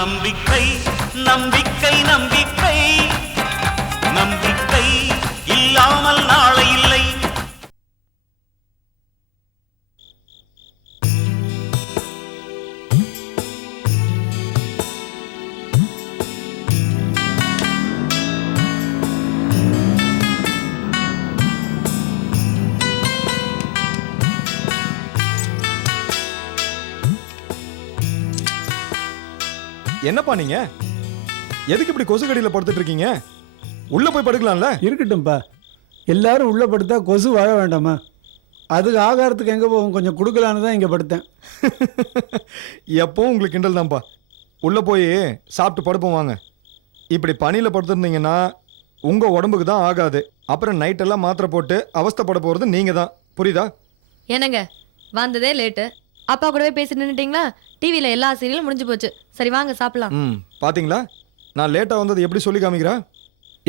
நம்பிக்கை நம்பிக்கை நம்பிக்கை நம்பிக்கை இல்லாமல் நாளை இல்லை. என்னப்பா நீங்க எதுக்கு இப்படி கொசு கடியில படுத்துட்டு இருக்கீங்க? உள்ள போய் படுக்கலாம்ல. இருக்கட்டும்பா, எல்லாரும் உள்ள படுத்தா கொசு வாழ வேண்டாமா? அதுக்கு ஆகாரத்துக்கு எங்கே போகும், கொஞ்சம் கொடுக்கலான்னு தான் இங்கே படுத்தேன். எப்பவும் உங்களுக்கு கிண்டல் தான்ப்பா. உள்ள போய் சாப்பிட்டு படுப்போம் வாங்க. இப்படி பனியில் படுத்துருந்தீங்கன்னா உங்கள் உடம்புக்கு தான் ஆகாது. அப்புறம் நைட்டெல்லாம் மாத்திரை போட்டு அவஸ்தைப்பட போகிறது நீங்கள் தான். புரியுதா? என்னங்க வந்ததே லேட்டு, அப்பா கூடவே பேசி நின்றுட்டீங்களா? டிவியில் எல்லா சீரியலும் முடிஞ்சு போச்சு. சரி வாங்க சாப்பிடலாம். பார்த்தீங்களா, நான் லேட்டாக வந்தது எப்படி சொல்லி காமிக்கிறா?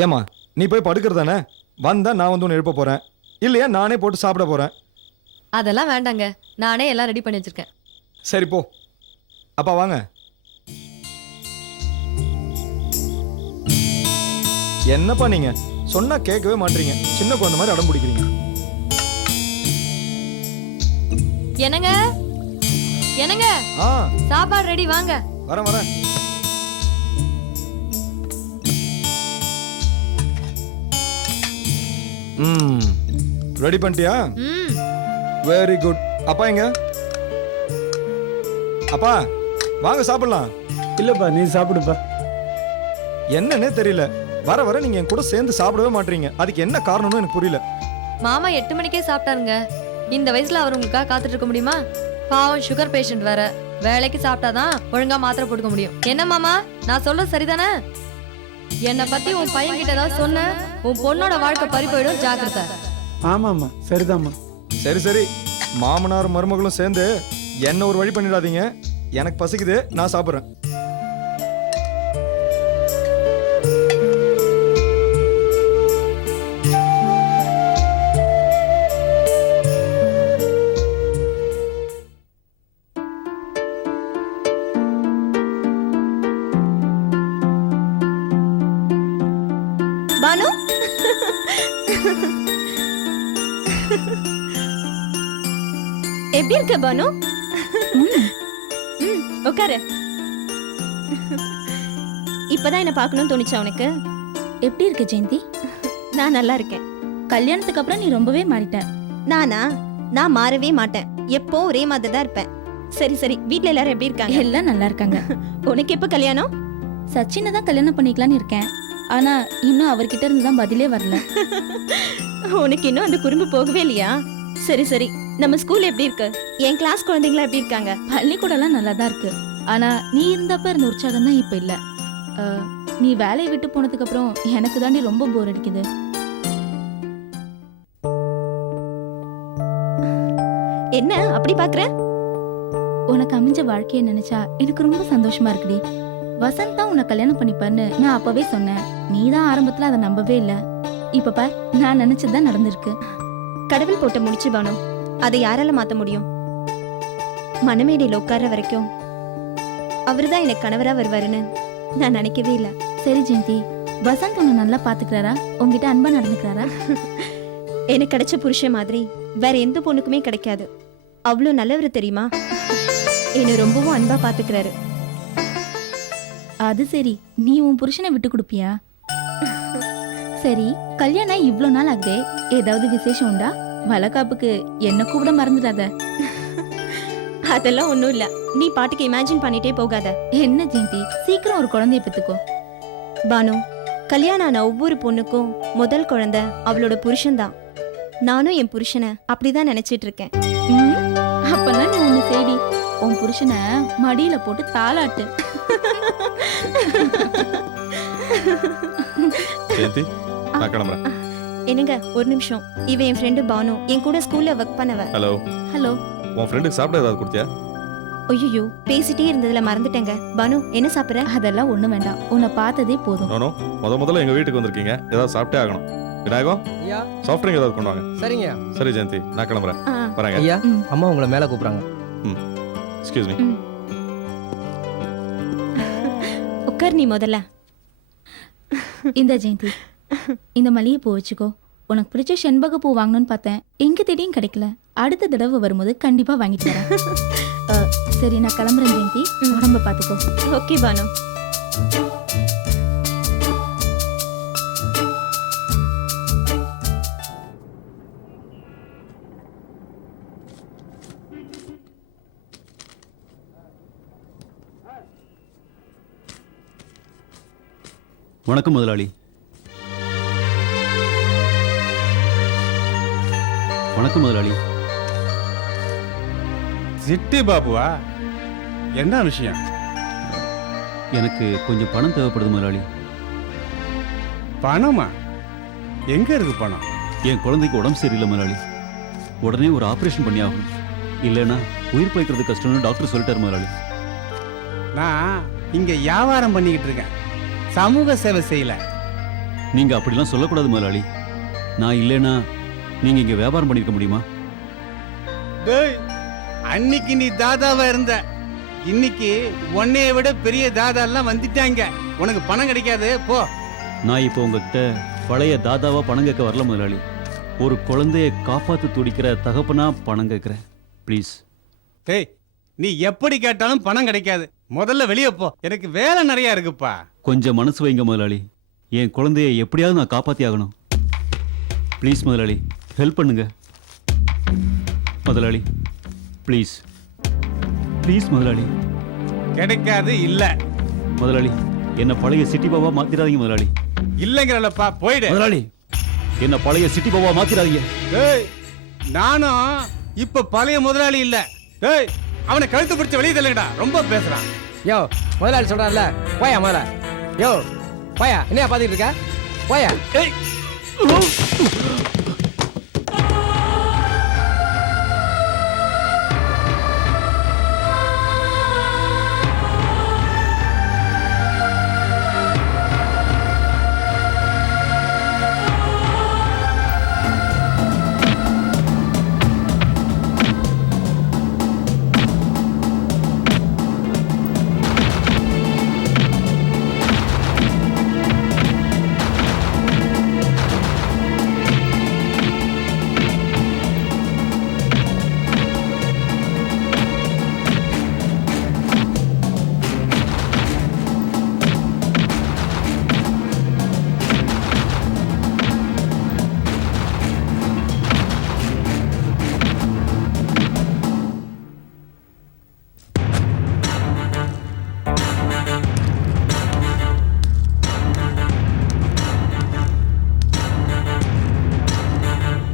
ஏம்மா நீ போய் படுக்கிறதானே? வந்தா நான் வந்து ஒன்று எழுப்ப போகிறேன், இல்லையா நானே போட்டு சாப்பிட போகிறேன். அதெல்லாம் வேண்டாங்க, நானே எல்லாம் ரெடி பண்ணி வச்சிருக்கேன். சரி போ. அப்பா வாங்க. என்னப்பா நீங்க சொன்னா கேட்கவே மாட்டீங்க, சின்ன குழந்தை மாதிரி அடம் பிடிக்கிறீங்க. என்னங்க என்னங்க, சாப்பாடு ரெடி, வாங்க. வரேன் வரேன். ரெடி பண்ணிட்டியா? Very good. அப்பா எங்க? அப்பா வாங்க சாப்பிடலாம். இல்லப்பா, நீ சாப்பிடுப்பா. என்னன்னே தெரியல, வர வர நீங்க என் கூட சேர்ந்து சாப்பிடவே மாட்டீங்க. அதுக்கு என்ன காரணம்னு எனக்கு புரியல. மாமா 8 மணிக்கே சாப்பிட்டாருங்க. இந்த வயசுல அவர் உங்களுக்காக காத்துட்டு இருக்க முடியுமா? பாவம், சுகர் பேஷண்ட் வேற. வேலைக்கு சாப்பிட்டாதான் ஒழுங்கா மாத்திரை போட்டுக்க முடியும். என்ன மாமா, நான் சொல்றது சரிதானே? என்னை பத்தி உன் பையன் கிட்ட ஏதாவது சொன்ன, உன் பொண்ணோட வாழ்க்கை பறி போயிடும், ஜாக்கிரதை. ஆமாம்மா, சரிதாம்மா. சரி சரி, மாமனார் மருமகளும் சேர்ந்து என்ன ஒரு வழி பண்ணிடாதீங்க. எனக்கு பசிக்குது, நான் சாப்பிட்றேன். பானு, எப்படி இருக்க பானு? உட்காரு. இப்பதான் என்ன பார்க்கணும்னு தோணுச்சா உனக்கு? எப்படி இருக்க ஜெயந்தி? நான் நல்லா இருக்கேன். கல்யாணத்துக்கு அப்புறம் நீ ரொம்பவே மாறிட்ட. நானா? நான் மாறவே மாட்டேன், எப்போ ஒரே மாதிரி தான் இருப்பேன். சரி சரி, வீட்ல எல்லாரும் எப்படி இருக்காங்க? எல்லாம் நல்லா இருக்காங்க. உனக்கு எப்ப கல்யாணம்? சச்சினை தான் கல்யாணம் பண்ணிக்கலான்னு இருக்கேன். ஆனா இன்னும் அவர்கிட்ட இருந்து தான் பதிலே வரல. உனக்கு இன்னும் அந்த குறும்பு போகவே இல்லையா? சரி சரி, நம்ம ஸ்கூல் எப்படி இருக்கு? என் கிளாஸ் குழந்தைங்களா எப்படி இருக்காங்க? பள்ளிக்கூடலாம் நல்லா தான் இருக்கு. ஆனா நீ இருந்தப்ப இருந்த உற்சாகம் தான் இப்ப இல்ல. நீ வேலையை விட்டு போனதுக்கு அப்புறம் எனக்கு தாண்டி ரொம்ப போர் அடிக்குது. என்ன அப்படி பாக்குற? உனக்கு அமைஞ்ச வாழ்க்கையை நினைச்சா எனக்கு ரொம்ப சந்தோஷமா இருக்குடி. வசந்த் தான் உன்னை கல்யாணம் பண்ணிப்பான்னு நான் அப்பவே சொன்னேன். நீ தான் ஆரம்பத்துல அதை நம்பவே இல்லை. இப்ப பார், நான் நினைச்சதுதான் நடந்திருக்கு. கடவுள் போட்ட முடிச்சு பானு, அதை யாரால மாத்த முடியும்? மணமேடையில உட்கார்ற வரைக்கும் அவருதான் எனக்கு கணவரா வருவாருன்னு நான் நினைக்கவே இல்லை. சரி ஜெயந்தி, வசந்த் உன்னை நல்லா பாத்துக்கிறாரா? உங்ககிட்ட அன்பா நடந்துக்கிறாரா? எனக்கு கிடைச்ச புருஷன் மாதிரி வேற எந்த பொண்ணுக்குமே கிடைக்காது. அவ்வளோ நல்லவர் தெரியுமா? என்னை ரொம்பவும் அன்பா பாத்துக்கிறாரு. அது சரி, நீ உன் புருஷனை விட்டு கொடுப்பியா? சரி, கல்யாணம் இவ்ளோ நாள் ஆகுதே, ஏதாவது விசேஷம் உண்டா? வளகாப்புக்கு என்ன கூப்பிட மறந்துடாத. அதெல்லாம் ஒண்ணும் இல்ல, நீ பாட்டுக்கு இமேஜின் பண்ணிட்டே போகாத. என்ன ஜெயந்தி, சீக்கிரம் ஒரு குழந்தைய பெத்துக்கோ. பானு, கல்யாணம் ஆன ஒவ்வொரு பொண்ணுக்கும் முதல் குழந்தை அவளோட புருஷன்தான். நானும் என் புருஷனை அப்படிதான் நினைச்சிட்டு இருக்கேன். அப்பனா நீ ஒண்ணு செய்டி, உன் புருஷனை மடியில போட்டு தாளாட்டு. ஜெயந்தி, நான் கிளம்புறேன். என்னங்க ஒரு நிமிஷம், இவ என் ஃப்ரெண்டு பானு, என் கூட ஸ்கூல்ல ஒர்க் பண்ணவ. Hello hello. உன் ஃப்ரெண்டுக்கு சாப்பிட ஏதாவது கொடுத்தியா? ஐயோ, பேசிட்டே இருந்ததுல மறந்துட்டேங்க. பானு, என்ன சாப்பிடுற? அதெல்லாம் ஒண்ணு வேண்டாம், உன்னை பார்த்ததே போதும். நோ, முதல்ல எங்க வீட்டுக்கு வந்திருக்கீங்க, ஏதாவது சாப்பிட்டே ஆகணும். விநாயகம், சாஃப்ட் ட்ரிங்க் ஏதாவது கொண்டு வாங்க. சரிங்க. சரி ஜெயந்தி, நான் கிளம்புறேன். வரேங்க. ஐயா, அம்மா உங்களை மேல கூப்பிடுறாங்க. Excuse me. உட்கார் நீ முதல்ல. இந்த ஜெயந்தி, இந்த மல்லிகை பூ வச்சுக்கோ. உனக்கு பிடிச்ச செண்பக பூ வாங்கணும்னு பார்த்தேன், எங்க தேடியும் கிடைக்கல. அடுத்த தடவை வரும்போது கண்டிப்பா வாங்கிட்டு வரேன். சரி, நான் கிளம்புறேன் ஜெயந்தி. உடம்ப பார்த்துக்கோ. ஓகே பானு. வணக்கம் முதலாளி. வணக்கம் முதலாளி. சிட்டி பாபுவா, என்ன விஷயம்? எனக்கு கொஞ்சம் பணம் தேவைப்படுது முதலாளி. பணமா? எங்க இருக்கு பணம்? என் குழந்தைக்கு உடம்பு சரியில்லை முதலாளி. உடனே ஒரு ஆபரேஷன் பண்ணி ஆகணும். இல்லைன்னா உயிர் பிழைக்கிறது கஷ்டம்னு டாக்டர் சொல்லிட்டார் முதலாளி. நான் இங்க வியாபாரம் பண்ணிக்கிட்டு இருக்கேன், சமூக சேவை செய்யல. நீங்க அப்படிலாம் சொல்லக்கூடாது முதலாளி. நான் இல்லைன்னா நீங்க இங்க வியாபாரம் பண்ணிருக்க முடியுமா? டேய், அன்னைக்கு நீ தாதாவா இருந்த, இன்னைக்கு உன்னைய விட பெரிய தாதா எல்லாம் வந்துட்டாங்க. உனக்கு பணம் கிடைக்காது, போ. நான் இப்போ உங்ககிட்ட பழைய தாதாவா பணம் கேட்க வரல முதலாளி. ஒரு குழந்தைய காப்பாத்து துடிக்கிற தகப்பனா பணம் கேட்கிறேன். ப்ளீஸ். டேய், நீ எப்படி கேட்டாலும் பணம் கிடைக்காது. முதல்ல வெளியே போ, எனக்கு வேலை நிறைய இருக்குப்பா. கொஞ்சம் மனசு வைங்க முதலாளி. என் குழந்தைய எப்படியாவது நான் காப்பாத்தி ஆகணும். ப்ளீஸ் முதலாளி, ஹெல்ப் பண்ணுங்க முதலாளி. ப்ளீஸ் ப்ளீஸ் முதலாளி. கிடைக்காது இல்ல. முதலாளி, என்ன பழைய சிட்டி பாபா மாத்திராதீங்க முதலாளி. இல்லங்கிறல்லப்பா, போயிடு. முதலாளி, என்ன பழைய சிட்டி பாபா மாத்திராதீங்க. டேய், நானும் இப்ப பழைய முதலாளி இல்ல. டேய், அவனை கழுத்து பிடிச்ச வெளியே தள்ளுங்கடா, ரொம்ப பேசுறான். யோ, முதலாளி சொல்றான்ல, போயா முதல்ல. யோ, போயா, என்னையா பாத்துக்கிட்டு இருக்க? போயா. ஏய்,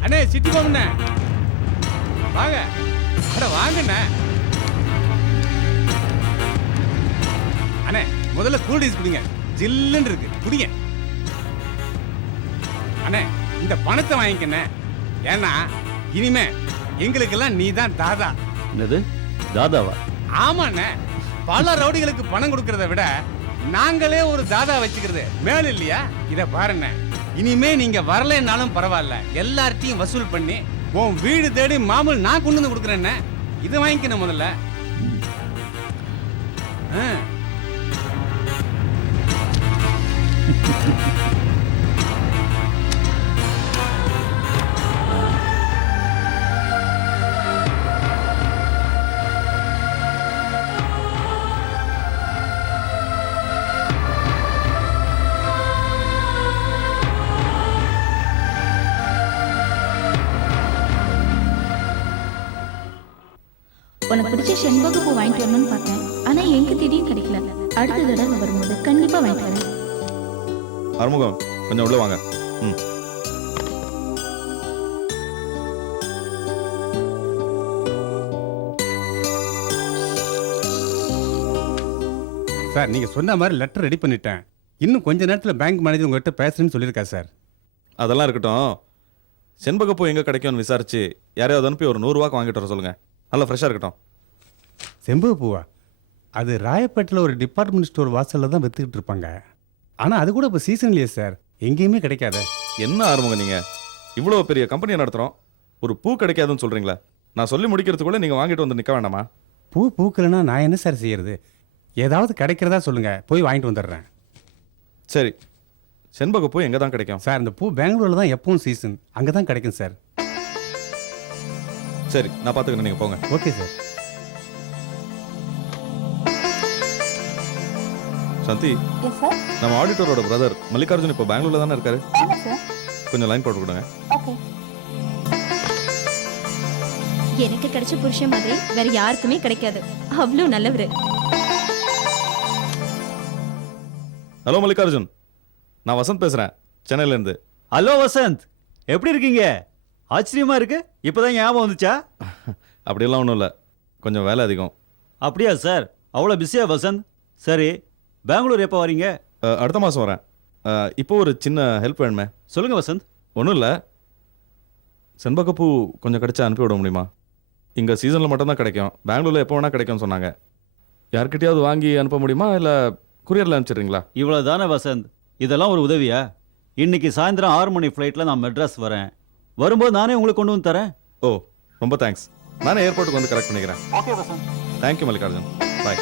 அண்ணே, சிட்டி போங்கண்ணே, வாங்க. அட வாங்கண்ணே. அண்ணே, முதல்ல கூல் ட்ரிங்க்ஸ் குடிங்க, ஜில்லுன்னு இருக்கு, குடிங்க. அண்ணே, இந்த பணத்தை வாங்கிக்கண்ணே. ஏன்னா இனிமே எங்களுக்கெல்லாம் நீ தான் தாதா. என்னது, தாதாவா? ஆமாண்ணே, பல ரவுடிகளுக்கு பணம் கொடுக்கறத விட நாங்களே ஒரு தாதா வச்சுக்கிறது மேல இல்லையா? இத பாருண்ணே, இனிமே நீங்க வரலைன்னாலும் பரவாயில்ல, எல்லார்ட்டையும் வசூல் பண்ணி உன் வீடு தேடி மாமூல் நான் கொண்டு வந்து கொடுக்குறேன்னு. இதை வாங்கிக்கணும் முதல்ல. உனக்கு பிடிச்ச செண்பக பூ வாங்கிட்டு வரணும்னு பார்த்தேன், ஆனா எங்க தேடியும் கிடைக்கல. அடுத்த தடவை வரும்போது கண்டிப்பா வாங்கிட்டு வரேன். அறுமுகம், கொஞ்சம் உள்ள வாங்க. ம். சார், நீங்க சொன்ன மாதிரி லெட்டர் ரெடி பண்ணிட்டேன். இன்னும் கொஞ்ச நேரத்துல பேங்க் மேனேஜர் உங்ககிட்ட பேசுறேன்னு சொல்லியிருக்கா சார். அதெல்லாம் இருக்கட்டும். செண்பகப்பூ எங்கே கிடைக்கும்னு விசாரிச்சு யாரையாவது அனுப்பி ஒரு 100 ரூபாய்க்கு வாங்கிட்டு வர சொல்லுங்க. நல்லா ஃப்ரெஷ்ஷாக இருக்கட்டும். செம்பக பூவா? அது ராயப்பேட்டில் ஒரு டிபார்ட்மெண்ட் ஸ்டோர் வாசலில் தான் விற்றுக்கிட்டு இருப்பாங்க. ஆனால் அது கூட இப்போ சீசன் இல்லையே சார், எங்கேயுமே கிடைக்காத. என்ன ஆரம்பங்க நீங்கள்? இவ்வளோ பெரிய கம்பெனியை நடத்துகிறோம், ஒரு பூ கிடைக்காதுன்னு சொல்கிறீங்களா? நான் சொல்லி முடிக்கிறதுக்குள்ளே நீங்கள் வாங்கிட்டு வந்து நிற்க வேண்டாமா? பூ பூக்கலைன்னா நான் என்ன சார் செய்யறது? ஏதாவது கிடைக்கிறதா சொல்லுங்க, போய் வாங்கிட்டு வந்துடுறேன். சரி, செண்பக பூ எங்கே தான் கிடைக்கும்? சார் இந்த பூ பெங்களூர்ல தான் எப்பவும் சீசன், அங்கே தான் கிடைக்கும் சார். சரி, நான் பார்த்துக்கிறேன், நீங்கள் போங்க. Okay sir. சாந்தி, நம்ம ஆடிட்டரோட பிரதர் மல்லிகார்ஜுன் இப்போ பெங்களூர்ல தானே இருக்காரு? கொஞ்சம் லைன் போட்டு கொடுங்க. எனக்கு கிடைச்ச புருஷன் மாதிரி வேற யாருக்குமே கிடைக்காது. அவ்வளோ நல்லவரு. ஹலோ மல்லிகார்ஜுன், நான் வசந்த் பேசுறேன், சென்னையில இருந்து. ஹலோ வசந்த், எப்படி இருக்கீங்க? ஆச்சரியமா இருக்கு, இப்பதான் ஞாபகம் வந்துச்சா? அப்படியெல்லாம் ஒன்றும் இல்லை, கொஞ்சம் வேலை அதிகம். அப்படியா சார், அவ்வளோ பிஸியா வசந்த்? சரி, பெங்களூர் எப்போ வரீங்க? அடுத்த மாதம் வரேன். இப்போ ஒரு சின்ன ஹெல்ப் வேணுமே. சொல்லுங்க வசந்த். ஒன்றும் இல்லை, செண்பகப்பூ கொஞ்சம் கிடைச்சா அனுப்பி விட முடியுமா? இங்கே சீசனில் மட்டும்தான் கிடைக்கும், பெங்களூரில் எப்போ வேணால் கிடைக்கும்னு சொன்னாங்க. யார்கிட்டயாவது வாங்கி அனுப்ப முடியுமா, இல்லை குரியரில் அனுப்பிச்சிடுறீங்களா? இவ்வளோ தானே வசந்த், இதெல்லாம் ஒரு உதவியா? இன்னைக்கு சாயந்தரம் 6 மணி ஃப்ளைட்டில் நான் மெட்ராஸ் வரேன். வரும்போது நானே உங்களுக்கு கொண்டு வந்து தரேன். ஓ, ரொம்ப தேங்க்ஸ். நானே ஏர்போர்ட்டுக்கு வந்து கரெக்ட் பண்ணிக்கிறேன். Okay Vasanth. Thank you Mallikarjun, bye.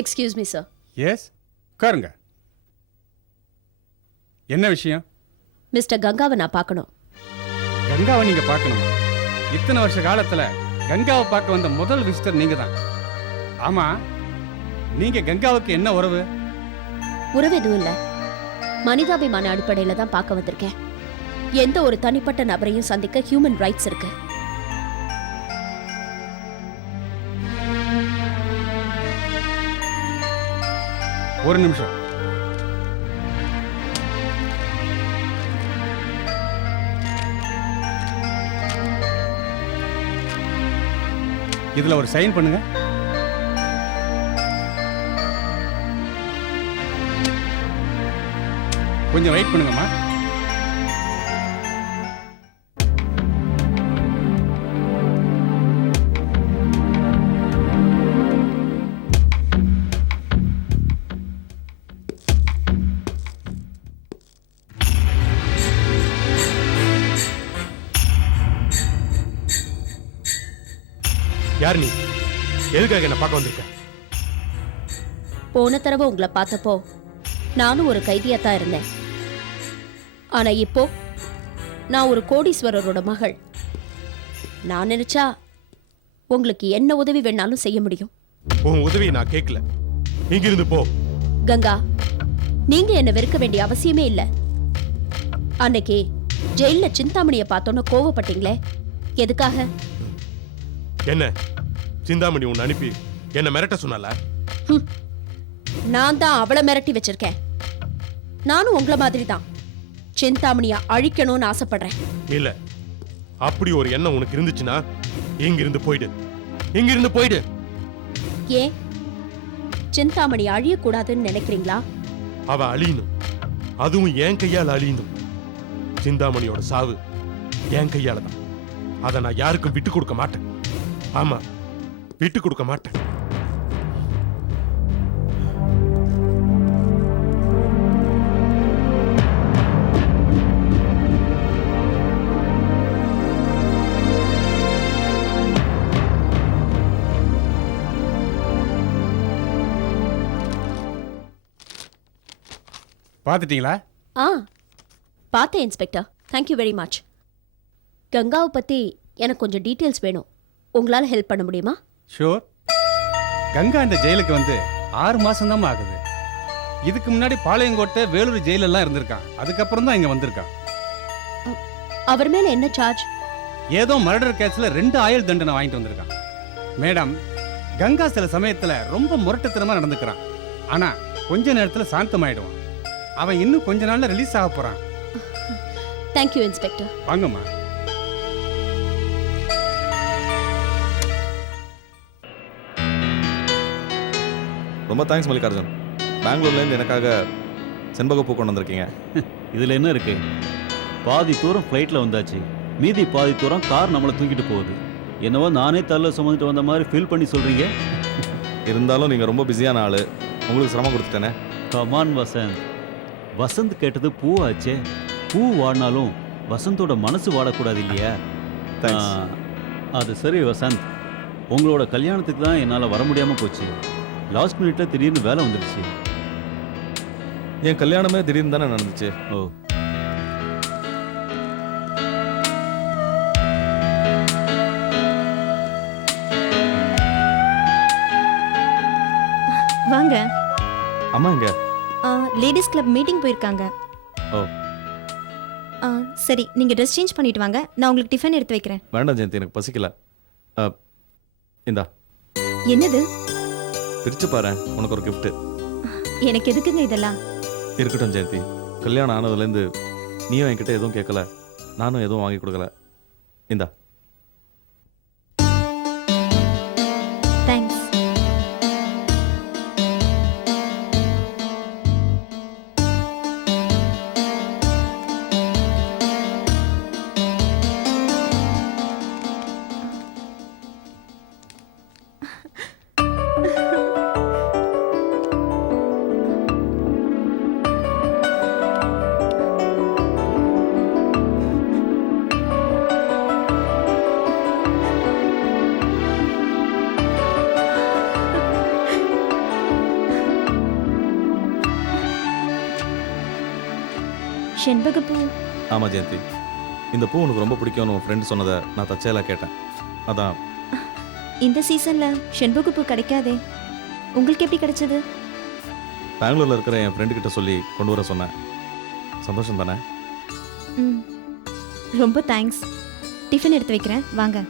Excuse me sir. Yes, உட்காருங்க. என்ன விஷயம்? மிஸ்டர் கங்காவை நான் பார்க்கணும். கங்காவை நீங்க பார்க்கணும்? இத்தனை வருஷ காலத்துல கங்காவை பார்க்க வந்த முதல் விசிட்டர் நீங்க தான். ஆமா, நீங்க கங்காவுக்கு என்ன உறவு? உறவு எதுவும் இல்ல, மனிதாபிமான அடிப்படையில தான் பார்க்க வந்திருக்கேன். எந்த ஒரு தனிப்பட்ட நபரையும் சந்திக்க ஹியூமன் ரைட்ஸ் இருக்கு. ஒரு நிமிஷம். இதுல ஒரு சைன் பண்ணுங்க. கொஞ்சம் வெயிட் பண்ணுங்கம்மா. யார் நீ? எதுக்காக என்ன பார்க்க வந்திருக்க? போன தடவை உங்களை பார்த்தப்போ நானும் ஒரு கைதியா தான் இருந்தேன். ஆனா இப்போ நான் ஒரு கோடீஸ்வரரோட மகள். நான் நினைச்சா உங்களுக்கு என்ன உதவி வேணாலும் செய்ய முடியும். உன் உதவியை நான் கேட்கல, இங்கிருந்து போ. கங்கா, நீங்க என்ன வெறுக்க வேண்டிய அவசியமே இல்ல. அன்னைக்கு ஜெயில சிந்தாமணியை பார்த்தோன்னு கோவப்பட்டீங்களே, எதுக்காக? என்ன சிந்தாமணி உன்னை அனுப்பி என்ன மிரட்ட சொன்னால? நான் தான் அவளை மிரட்டி வச்சிருக்கேன். நானும் உங்களை மாதிரி தான் சிந்தாமணியை அழிக்கணும்னு ஆசைப்படுறேன். இல்ல, அப்படி ஒரு எண்ணம் உனக்கு இருந்துச்சுன்னா இங்கிருந்து போயிடு, இங்கிருந்து போயிடு. ஏன் சிந்தாமணி அழியக்கூடாதுன்னு நினைக்கிறீங்களா? அவ அழியணும், அதுவும் என் கையால் அழியணும். சிந்தாமணியோட சாவு என் கையால தான். அதை நான் யாருக்கும் விட்டு கொடுக்க மாட்டேன். ஆமா, விட்டு கொடுக்க மாட்டேன். பார்த்துட்டீங்களா? ஆ பார்த்தேன் இன்ஸ்பெக்டர். Thank you very much. கங்காவை பற்றி எனக்கு கொஞ்சம் டீட்டெயில்ஸ் வேணும். உங்களால் ஹெல்ப் பண்ண முடியுமா? ஷூர். கங்கா இந்த ஜெயிலுக்கு வந்து 6 மாசம் ஆகுது. இதுக்கு முன்னாடி பாளையங்கோட்டை, வேலூர் ஜெயிலெல்லாம் இருந்திருக்கான். அதுக்கப்புறம் தான் இங்கே வந்திருக்கான். அவர் மேலே என்ன சார்ஜ்? ஏதோ மர்டர் கேஸில் 2 ஆயுள் தண்டனை வாங்கிட்டு வந்திருக்கான். மேடம், கங்கா சில சமயத்தில் ரொம்ப முரட்டுத்தனமாக நடந்துக்கிறான். ஆனால் கொஞ்ச நேரத்தில் சாந்தமாயிடுவான். அவன் இன்னும் கொஞ்ச நாளில் ரிலீஸ் ஆக போகிறான். Thank you inspector. வாங்கம்மா. ரொம்ப தேங்க்ஸ் மல்லிகார்ஜுன். பெங்களூர்லேருந்து எனக்காக செண்பகப்பூ கொண்டு வந்திருக்கீங்க. இதில் என்ன இருக்கு? பாதி தூரம் ஃப்ளைட்டில் வந்தாச்சு, மீதி பாதி தூரம் கார் நம்மளை தூக்கிட்டு போகுது. என்னவோ நானே தள்ள சுமந்துட்டு வந்த மாதிரி ஃபீல் பண்ணி சொல்கிறீங்க. இருந்தாலும் நீங்கள் ரொம்ப பிஸியான ஆள், உங்களுக்கு சிரமம் கொடுத்துட்டேனே. கமான் வசந்த். வசந்த் கேட்டது பூ ஆச்சே. பூ வாடினாலும் வசந்தோட மனசு வாடக்கூடாது இல்லையா? தேங்க்ஸ். அது சரி வசந்த், உங்களோட கல்யாணத்துக்கு தான் என்னால் வர முடியாமல் போச்சு. லாஸ்ட் மினிட்ல திடீர்னு வேலை வந்துடுச்சு. என் கல்யாணமே திடீர்னு தானே நடந்துச்சு. ஓ, வாங்க. அம்மா எங்க? லேடிஸ் கிளப் மீட்டிங் போயிருக்காங்க. ஓ. சரி, நீங்க ட்ரெஸ் சேஞ்ச் பண்ணிட்டு வாங்க, நான் உங்களுக்கு டிஃபன் எடுத்து வைக்கிறேன். வேண்டாம் ஜெயந்தி, எனக்கு பசிக்கல. இந்தா. என்னது? பிரிச்சு பாரு, உனக்கு ஒரு gift. எனக்கு எதுக்குங்க இதெல்லாம்? இருக்கட்டும் ஜெயந்தி, கல்யாணம் ஆனதுலேருந்து நீயும் என்கிட்ட எதுவும் கேட்கல, நானும் எதுவும் வாங்கி கொடுக்கல. இந்தா. தேங்க்ஸ். செண்பகப்பூ. ஆமாம் ஜெயந்தி, இந்த பூ உனக்கு ரொம்ப பிடிக்கும்னு உன் ஃப்ரெண்ட் சொன்னதை நான் தச்சையில கேட்டேன். அதான். இந்த சீசன்ல செண்பகப்பூ கிடைக்காதே, உங்களுக்கு எப்படி கிடைச்சது? பெங்களூரில் இருக்கிற என் ஃப்ரெண்டு கிட்ட சொல்லி கொண்டு வர சொன்னேன். சந்தோஷம் தானே? ரொம்ப தேங்க்ஸ். டிஃபன் எடுத்து வைக்கிறேன், வாங்க.